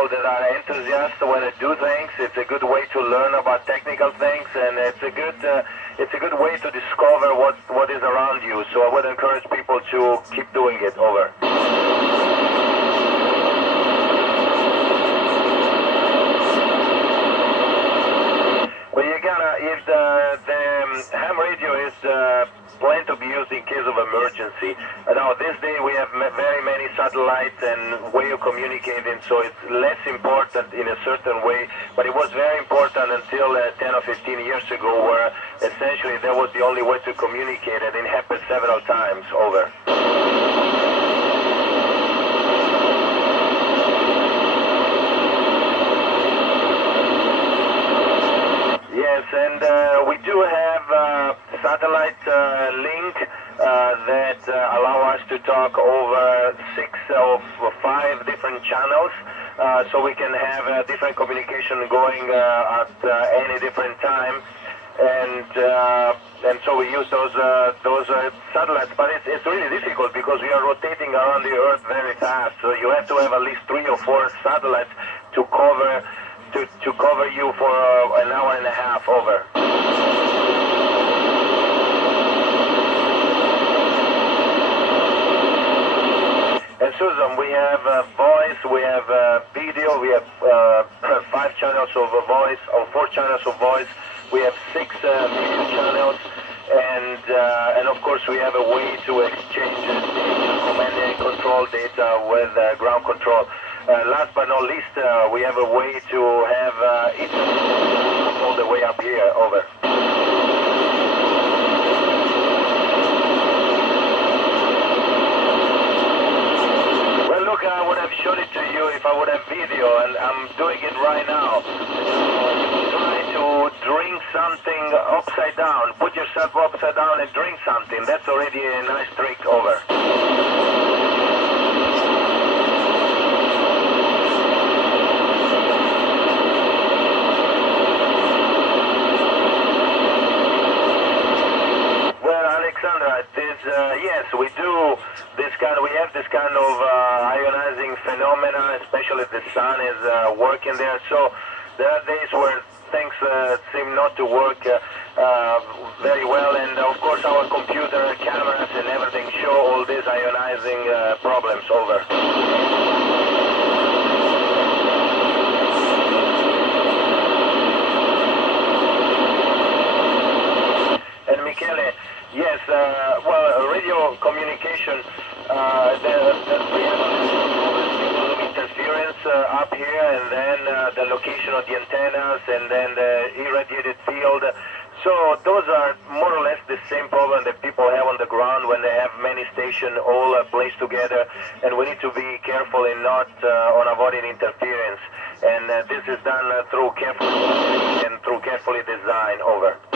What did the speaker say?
people that are enthusiasts when they do things. It's a good way to learn about technical things, and it's a good way to discover what is around you. So I would encourage people to keep doing it. Over. Well, you gotta, if the ham radio is planned to be used in case of emergency. Now, this day we have very many satellites and way of communicating, so it's less important in a certain way, but it was very important until 10 or 15 years ago, where essentially that was the only way to communicate, and it happened several times. Over. Yes, and we do have satellite link that allow us to talk over 6 or 5 different channels, so we can have different communication going at any different time, and so we use those satellites. But it's really difficult because we are rotating around the Earth very fast, so you have to have at least 3 or 4 satellites to cover. To cover you for an hour and a half. Over. And Susan, we have voice, we have video, we have 5 channels of voice, or 4 channels of voice, we have 6 video channels, and of course we have a way to exchange command and control data with ground control. Last but not least, we have a way to have it all the way up here. Over. Well, look, I would have showed it to you if I would have video, and I'm doing it right now. Try to drink something upside down. Put yourself upside down and drink something. That's already a nice trick. Over. Yes, we do this kind. We have this kind of ionizing phenomena, especially if the sun is working there. So there are days where things seem not to work very well, and of course our computer cameras and everything show all these ionizing problems. Over. And Michele. Yes, well, radio communication, there's interference up here, and then the location of the antennas, and then the irradiated field. So those are more or less the same problem that people have on the ground when they have many stations all placed together, and we need to be careful in not on avoiding interference. And this is done through carefully and through carefully design. Over.